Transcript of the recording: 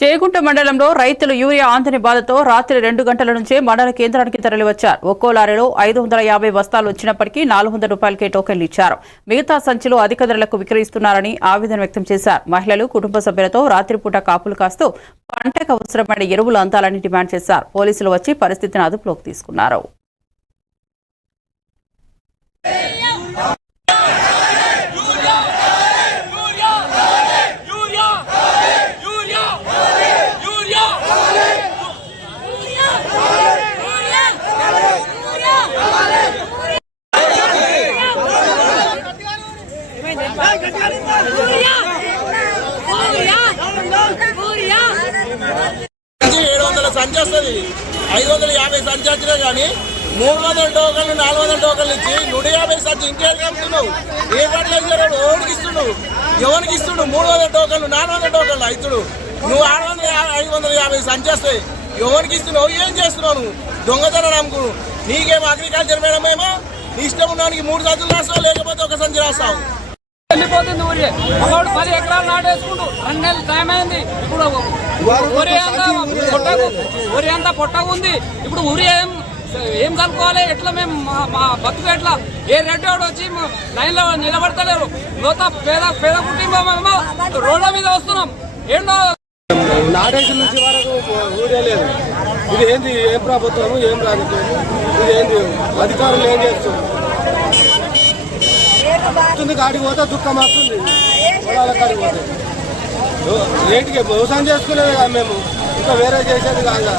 చేగుంట మండలంలో రైతులు యూరియా ఆందని బాధతో రాత్రి 2 గంటల నుంచే మండల కేంద్రానికి తరలివచ్చారు. ఒక్కో లారీలో 550 బస్తాలు వచ్చినప్పటికీ 400 రూపాయలకే టోకెన్లు ఇచ్చారు. మిగతా సంచులు అధిక ధరలకు విక్రయిస్తున్నారని ఆవేదన వ్యక్తం చేశారు. మహిళలు కుటుంబ సభ్యులతో రాత్రిపూట కాపులు కాస్తూ పంటకు అవసరమైన ఎరువులు అందాలని డిమాండ్ చేశారు. పోలీసులు వచ్చి పరిస్థితిని అదుపులోకి తీసుకున్నారు. సంచి వస్తుంది 550 సంచి వచ్చినా కానీ 300 టోకన్లు 400 టోకన్లు ఇచ్చి 150 సంచి ఇంకేం కలుపుతున్నావు? ఏ పట్ల ఎవరికి ఇస్తున్నావు? ఎవరికి ఇస్తున్నావు? 300 టోకన్లు 400 టోకన్లు అవుతుడు. నువ్వు 550 సంచి వస్తాయి ఎవరికి ఇస్తున్నావు? ఏం చేస్తున్నావు? నువ్వు దొంగతనం నమ్ముకు. నీకేమో అగ్రికల్చర్ మేడం ఏమో నీ ఇష్టం ఉన్నానికి 3 సంచులు రాస్తావు, లేకపోతే 1 సంచి రాస్తావు. వెళ్ళిపోతుంది ఊరి. ఒకడు 10 ఎకరాలు నాటేసుకుంటూ 2 నెలలు టైం అయింది. ఇప్పుడు ఊరి అంతా పొట్టగా ఉంది. ఇప్పుడు ఊరి ఏం కలుపుకోవాలి? ఎట్లా మేము మా బతుకు ఎట్లా? ఏ రెడ్డి వాడు వచ్చి లైన్ లో నిలబడతలేరు. పేద కుటుంబం ఏమో రోడ్ల మీద వస్తున్నాం. ఏంటో నాటేసి నుంచి వరకు ఊరే లేదు. ఇది ఏంది? ఏం ప్రభుత్వము, ఏం రాజకీయం? ఇది ఏంది? అధికారులు ఏం చేస్తున్నారు? కాడికి పోతే దుఃఖం వస్తుంది. పొలాల కాడికి పోతే ఏంటికి వ్యవసాయం చేసుకునేది కాదు, మేము ఇంకా వేరే చేసేది కాదు.